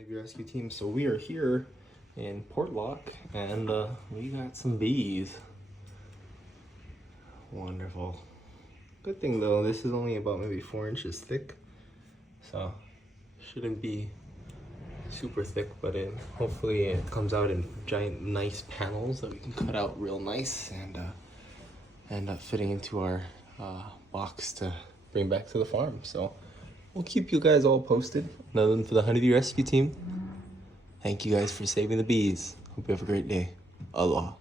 Honeybee Rescue Team. So we are here in Portlock and we got some bees. Wonderful. Good thing though, this is only about maybe 4 inches thick, so shouldn't be super thick, but hopefully it comes out in giant nice panels that we can cut out real nice and end up fitting into our box to bring back to the farm. So we'll keep you guys all posted. Another one for the Honeybee Rescue Team. Thank you guys for saving the bees. Hope you have a great day. Aloha.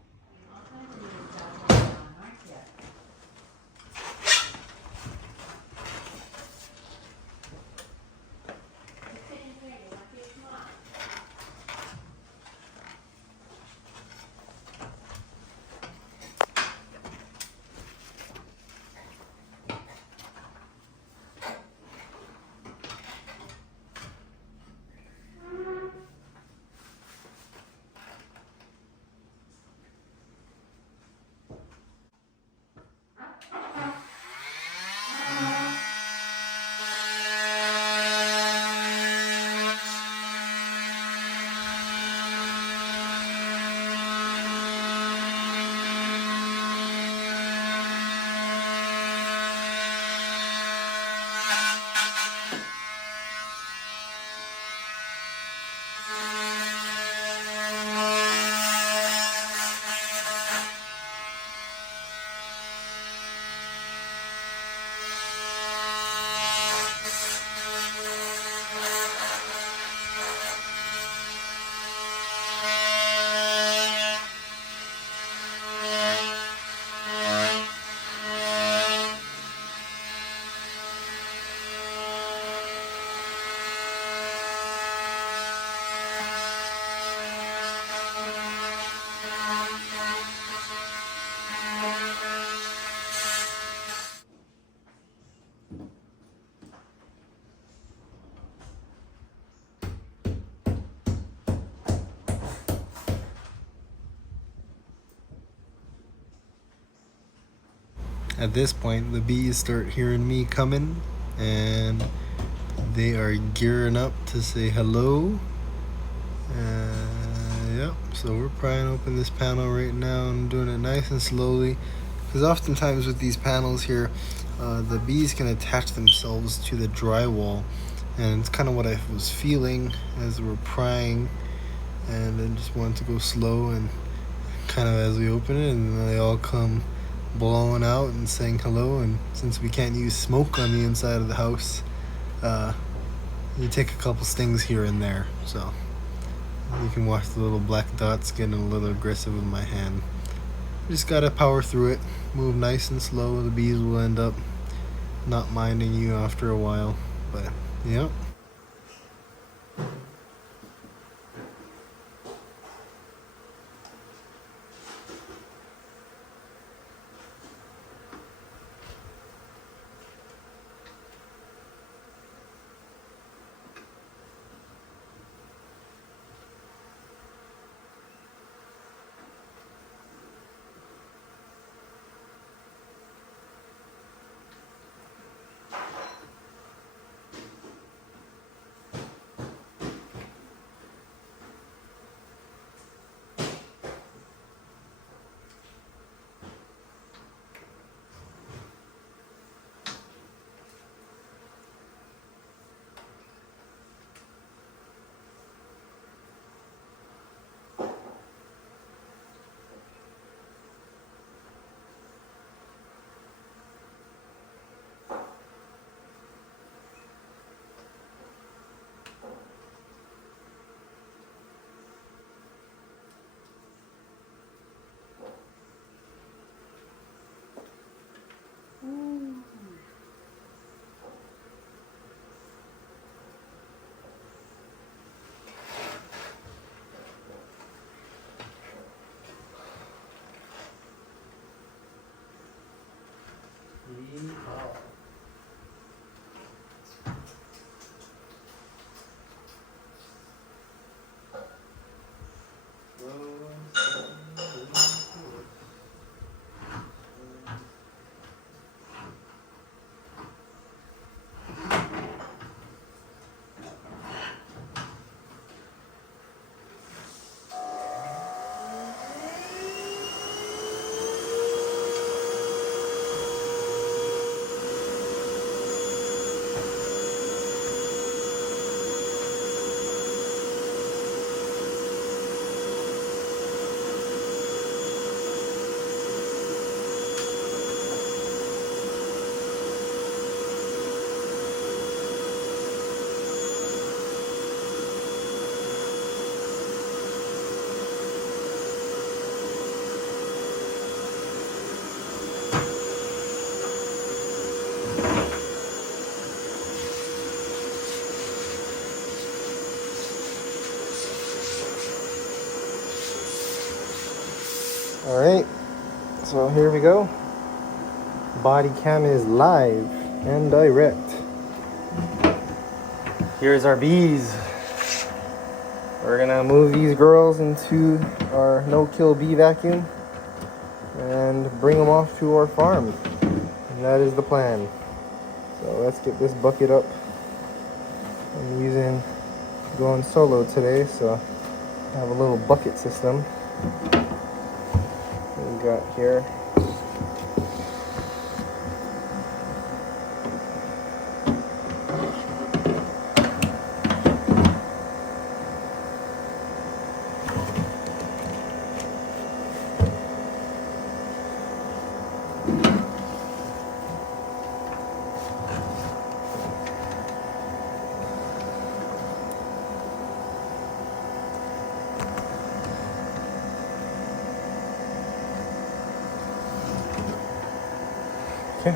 At this point, the bees start hearing me coming and they are gearing up to say hello. Yep, so we're prying open this panel right now and doing it nice and slowly, because oftentimes with these panels here, the bees can attach themselves to the drywall, and it's kind of what I was feeling as we're prying, and I just wanted to go slow and kind of as we open it, and they all come blowing out and saying hello. And since we can't use smoke on the inside of the house, you take a couple stings here and there, so you can watch the little black dots getting a little aggressive with my hand. Just gotta power through it, move nice and slow. The bees will end up not minding you after a while, but yep. Alright, so here we go. Body cam is live and direct. Here's our bees. We're gonna move these girls into our no-kill bee vacuum and bring them off to our farm. And that is the plan. So let's get this bucket up. I'm going solo today, so I have a little bucket system. We got here. Okay.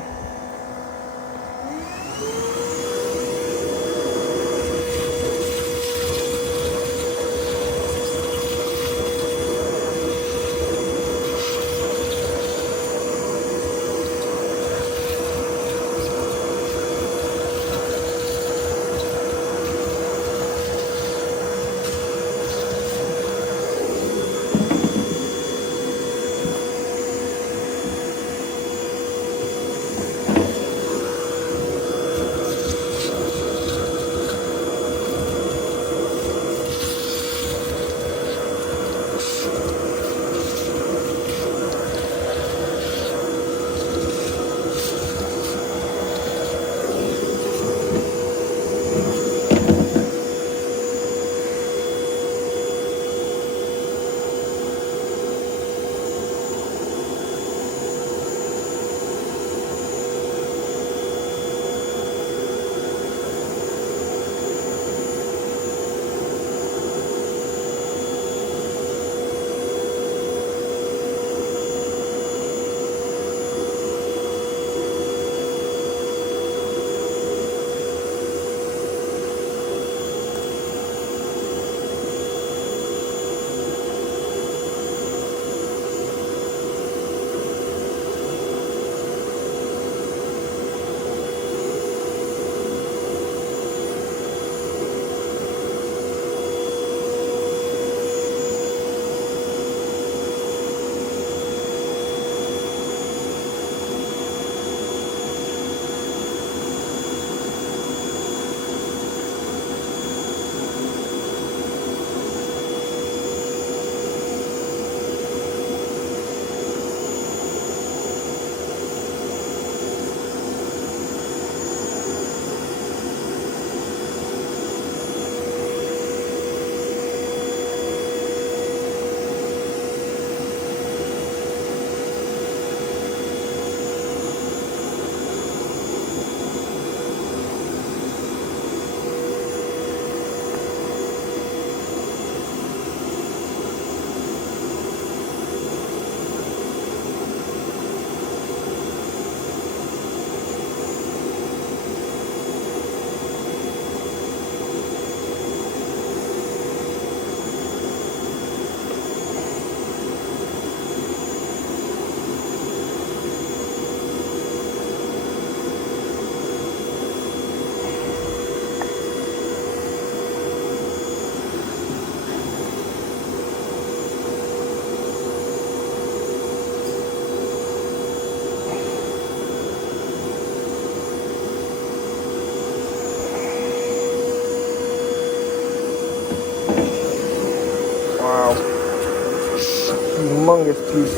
Humongous piece.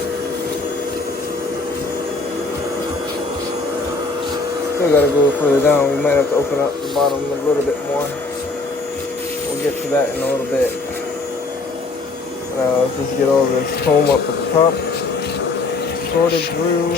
Still gotta go further down. We might have to open up the bottom a little bit more. We'll get to that in a little bit. Let's just get all this foam up at the top, sorted through.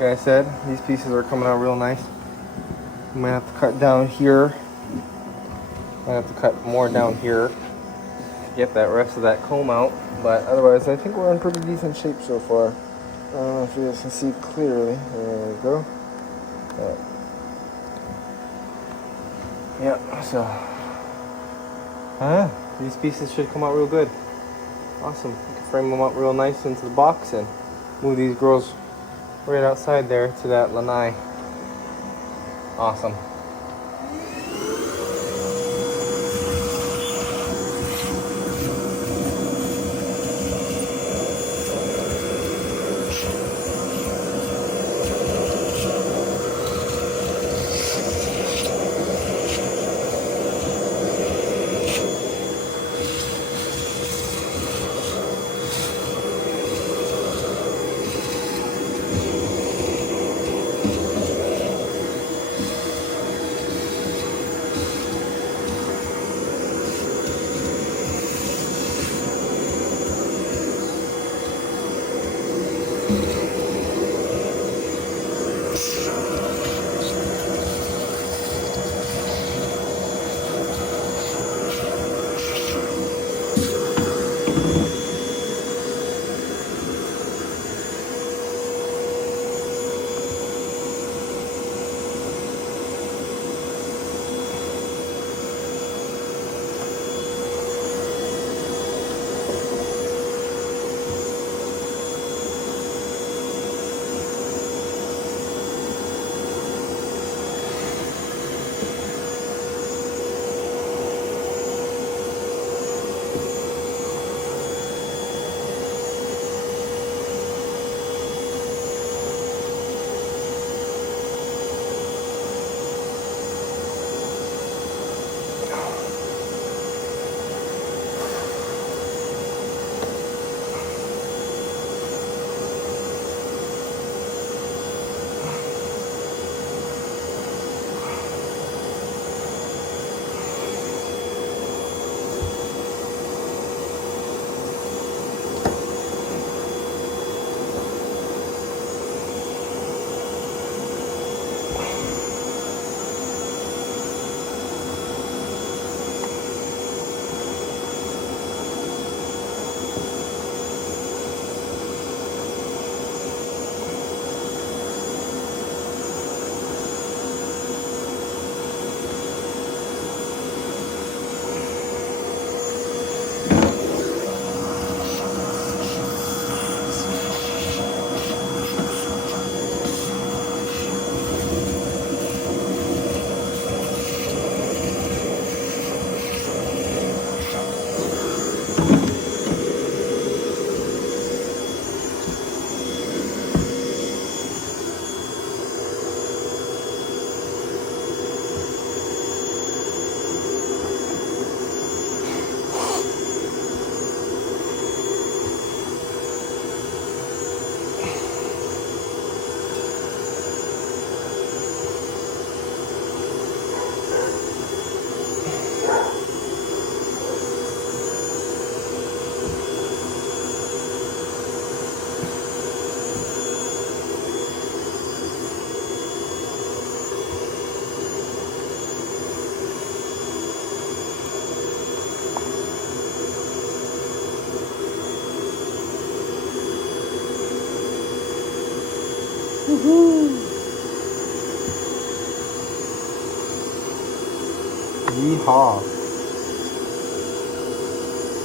like I said, these pieces are coming out real nice. I'm gonna have to cut down here. I'm gonna have to cut more down here to get that rest of that comb out. But otherwise, I think we're in pretty decent shape so far. I don't know if you guys can see clearly. There we go. Yeah, so these pieces should come out real good. Awesome. You can frame them up real nice into the box and move these girls right outside there to that lanai. Awesome. Yeehaw.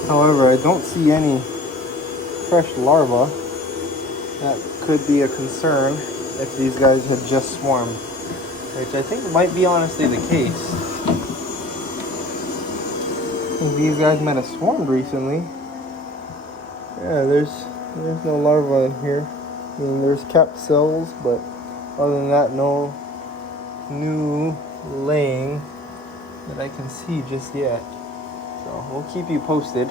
However, I don't see any fresh larvae. That could be a concern if these guys had just swarmed, which I think might be honestly the case. If these guys might have swarmed recently. Yeah, there's no larvae in here. I mean, there's capped cells, but other than that, no new laying that I can see just yet. So we'll keep you posted.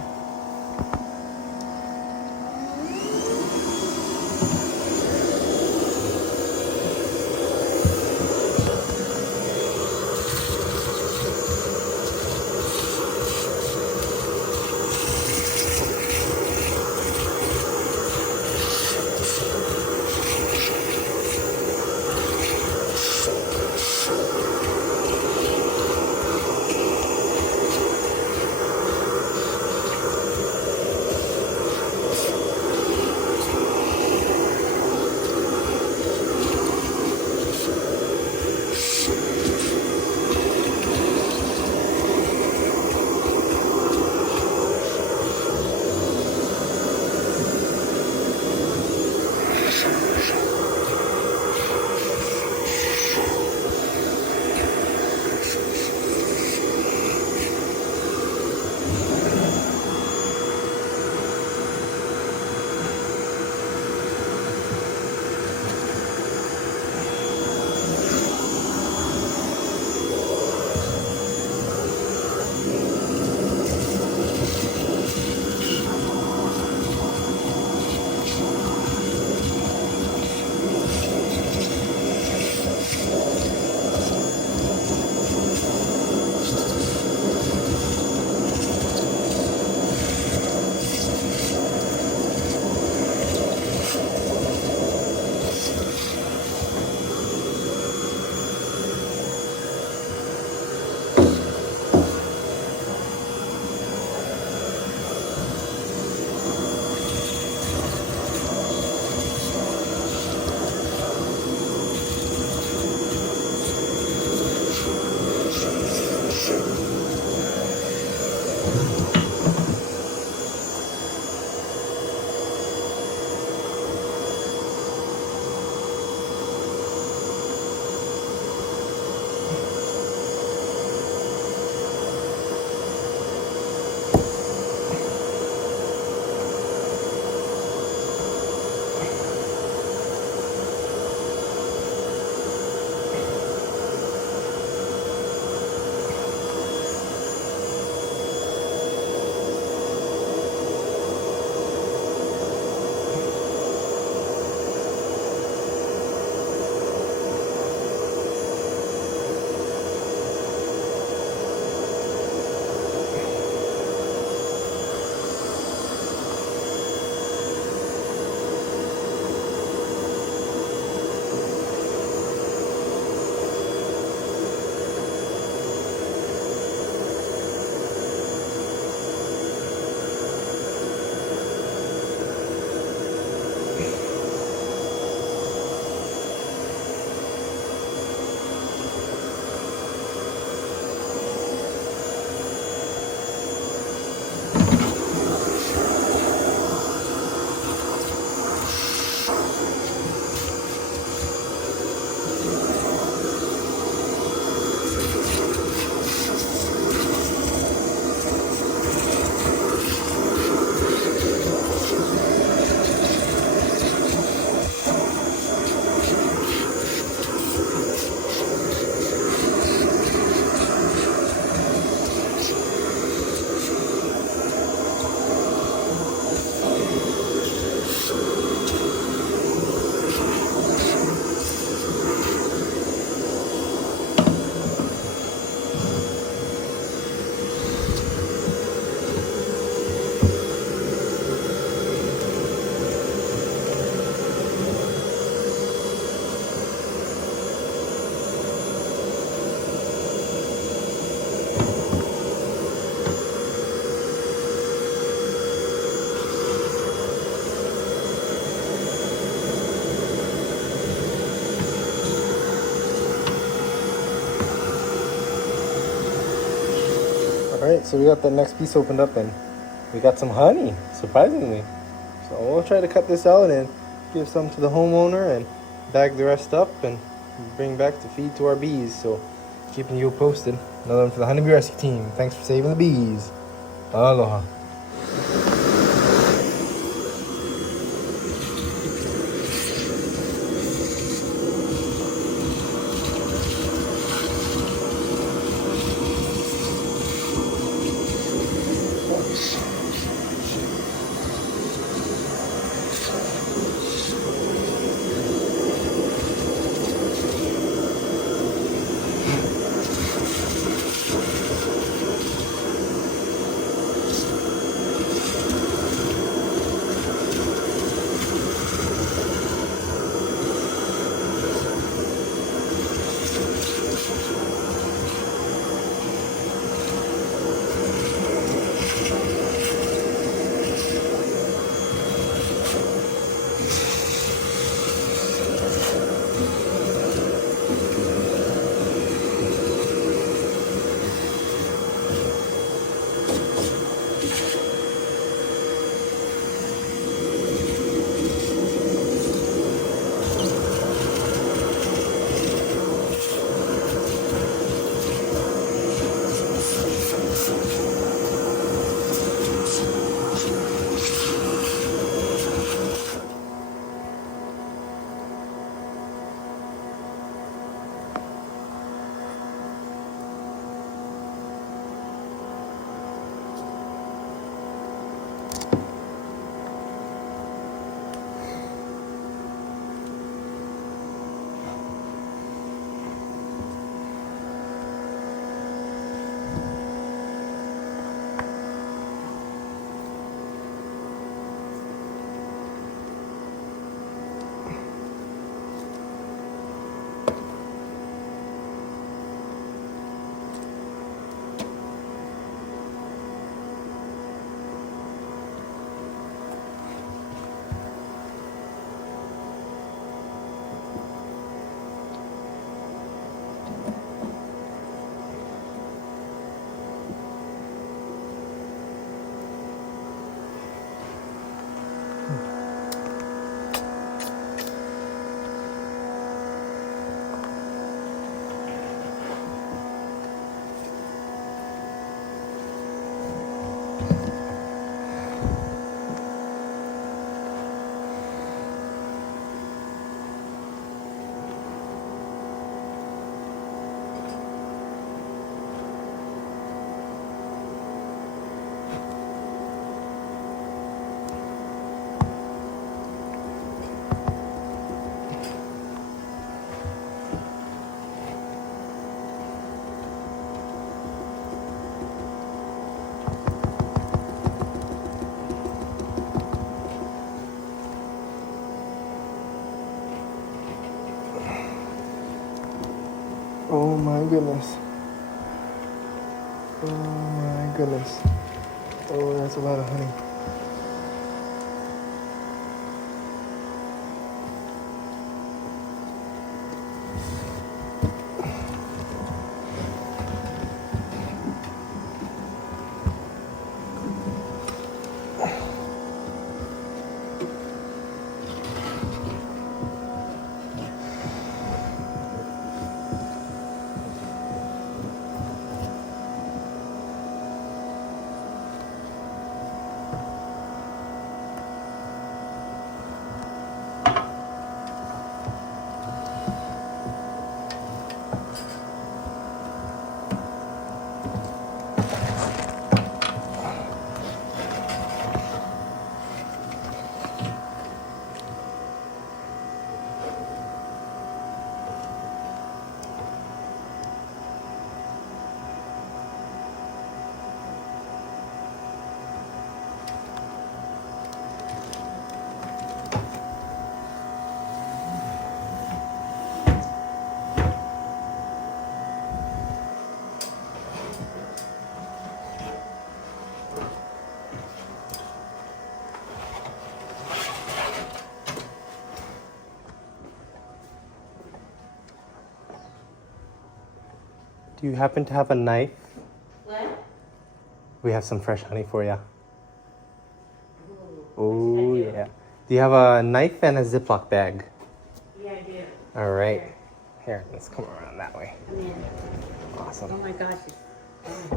Alright, so we got the next piece opened up and we got some honey, surprisingly. So we'll try to cut this out and give some to the homeowner and bag the rest up and bring back to feed to our bees. So keeping you posted. Another one for the Honeybee Rescue team. Thanks for saving the bees. Aloha. Oh my goodness. Oh my goodness. Oh, that's a lot of honey. Do you happen to have a knife? What? We have some fresh honey for you. Oh, yeah. Do you have a knife and a Ziploc bag? Yeah, I do. All right. Here, let's come around that way. Come in. Awesome. Oh my gosh.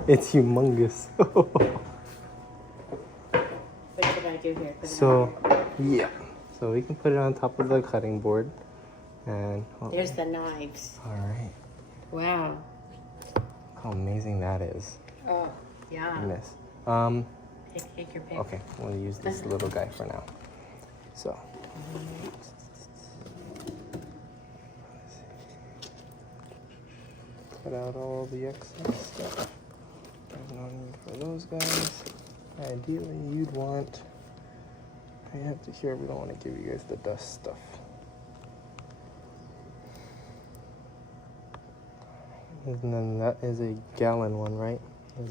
It's humongous. What should I do here? Put it So, on here? yeah. So we can put it on top of the cutting board. And There's the knives. all right. Wow. How amazing that is. Oh, yeah. Goodness. Take your pick. Okay, we'll use this little guy for now. So. Cut out all the excess stuff. There's no need for those guys. Ideally, you'd want. I have to hear. We don't want to give you guys the dust stuff. And then that is a gallon one, right?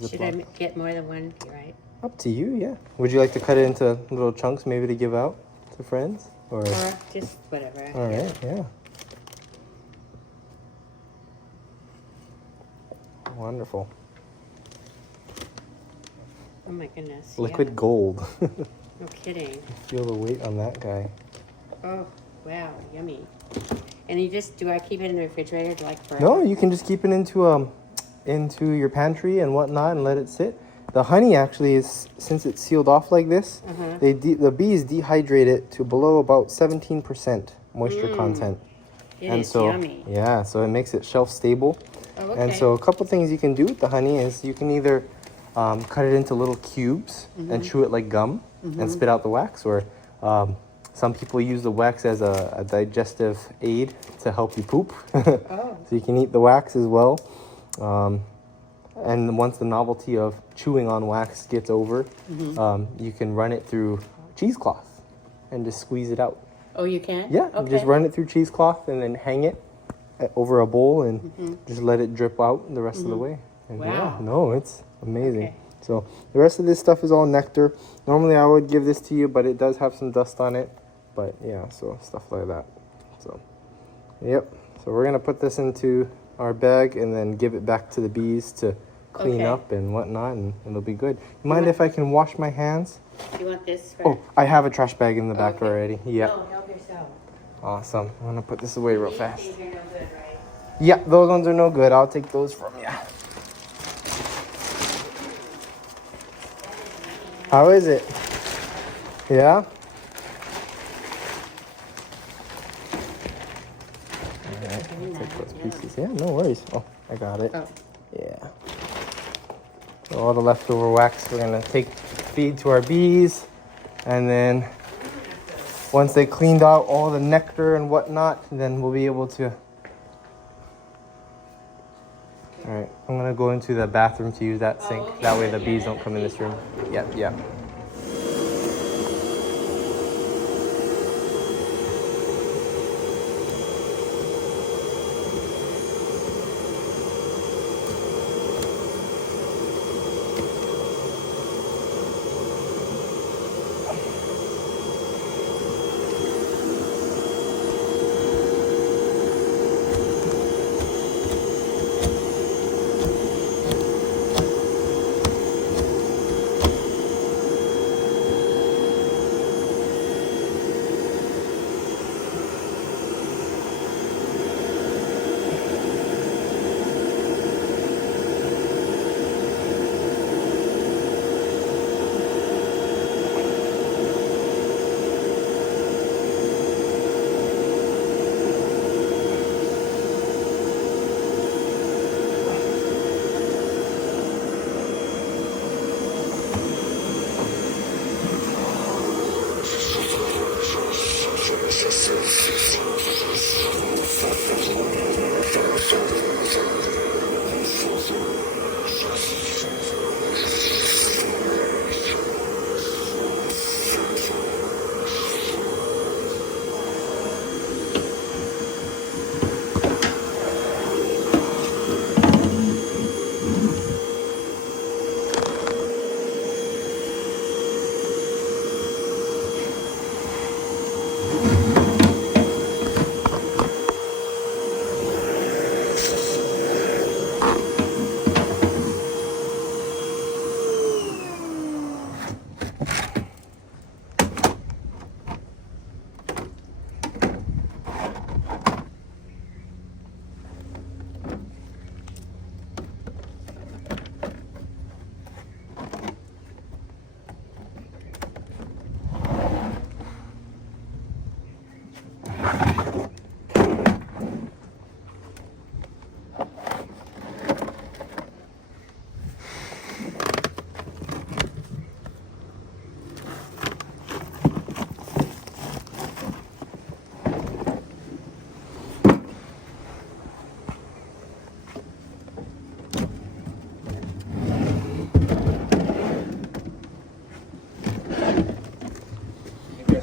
Should I get more than one? Right. Up to you, yeah. Would you like to cut it into little chunks, maybe to give out to friends, or just whatever. All right, yeah. Wonderful. Oh my goodness. Liquid gold. No kidding. Feel the weight on that guy. Oh, wow, yummy. And do I keep it in the refrigerator like forever? No, you can just keep it into your pantry and whatnot and let it sit. The honey actually is, since it's sealed off like this, the bees dehydrate it to below about 17% moisture content. It is yummy. Yeah, so it makes it shelf stable. Oh, okay. And so a couple things you can do with the honey is you can either cut it into little cubes and chew it like gum and spit out the wax, or some people use the wax as a digestive aid to help you poop. So you can eat the wax as well. And once the novelty of chewing on wax gets over, you can run it through cheesecloth and just squeeze it out. Oh, you can? Yeah, Okay. just run it through cheesecloth and then hang it over a bowl and just let it drip out the rest of the way. And Wow. Yeah, no, it's amazing. Okay. So the rest of this stuff is all nectar. Normally I would give this to you, but it does have some dust on it. But yeah, so stuff like that. So, yep. So we're gonna put this into our bag and then give it back to the bees to clean up and whatnot, and it'll be good. You mind if I can wash my hands? Do you want this? Oh, I have a trash bag in the back already. Yeah. No, help yourself. Awesome. I'm gonna put this away real fast. These are no good, right? Yeah, those ones are no good. I'll take those from you. How is it? Yeah? Alright, I'll take those pieces. Yeah, no worries. Oh, I got it. Oh. Yeah. So all the leftover wax we're gonna feed to our bees, and then once they cleaned out all the nectar and whatnot, then we'll be able to. All right, I'm gonna go into the bathroom to use that sink. Okay. That way the bees don't come in this room. Yep, yep.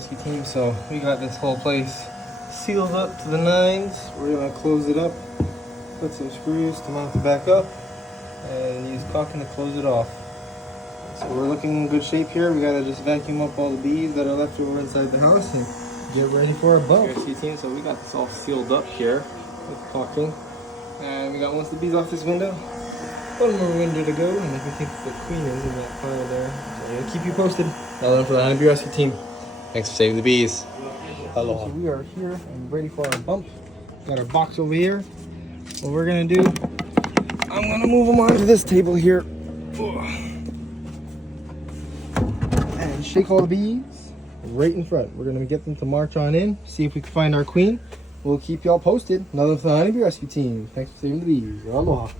Rescue team. So we got this whole place sealed up to the nines. We're gonna close it up, put some screws to mount it back up, and use caulking to close it off. So we're looking in good shape here. We gotta just vacuum up all the bees that are left over inside the house and get ready for a bump. Rescue team. So we got this all sealed up here with caulking, and we got most of the bees off this window. One more window to go, and I think the queen is in that pile there. So I'll keep you posted. Now for the Honeybee Rescue team. Thanks for saving the bees. Aloha. So we are here and ready for our bump. Got our box over here. What we're gonna do, I'm gonna move them onto this table here. And shake all the bees right in front. We're gonna get them to march on in, see if we can find our queen. We'll keep y'all posted. Another for the Honeybee Rescue team. Thanks for saving the bees. Aloha.